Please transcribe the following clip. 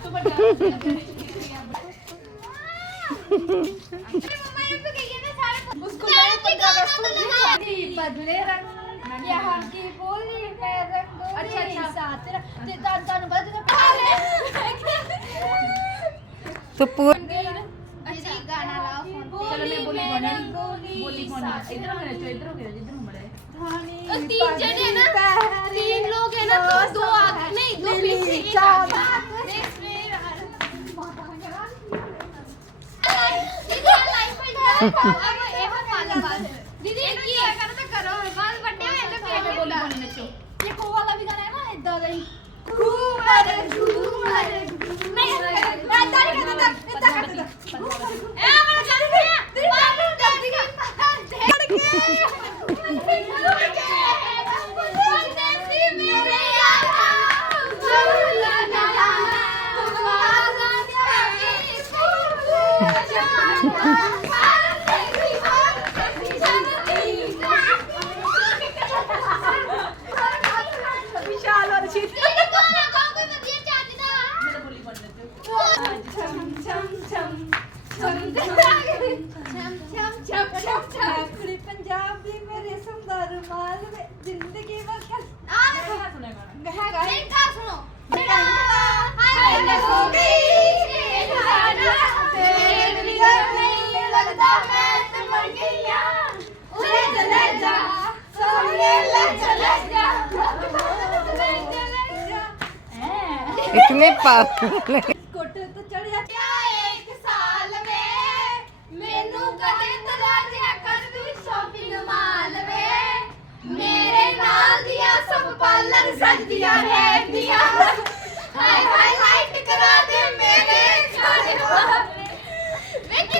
ਤੋਂ ਵੱਡਾ मम्मा ये तो कहिए ना सारे उसको मैं 15 अगस्त को बदले रंग यहाँ की बोली मैं रंगोली अच्छा साथ ते तान बदले तो पूरा अच्छा गाना लाओ फोन चलो मैं बोली बोली इधर हो गया जिधर हो गया तीन जने हैं ना तीन लोग हैं ना तो दो आगे नहीं दो पीछे एक आगे दीदी की करो तो करो बाल बड्डे में तो पेट बोला नचो ये को वाला भी गाना है ना इधर ही घूमर नहीं मैं इधर करता ए मेरा गाना है बाबू जल्दी कर मेरे यार विशाल और शीत पंजाबी मेरे सुंदर माल में जिंदगी भर सुनो हो गई लगता मैं तो मर गई चले जा सोने चले जा इतने पागल कोटे तो चढ़ जाता एक साल में मेनू कदे तलाजिया कर तू शॉपिंग माल में मेरे नाल दिया सब पार्लर सज दिया है दिया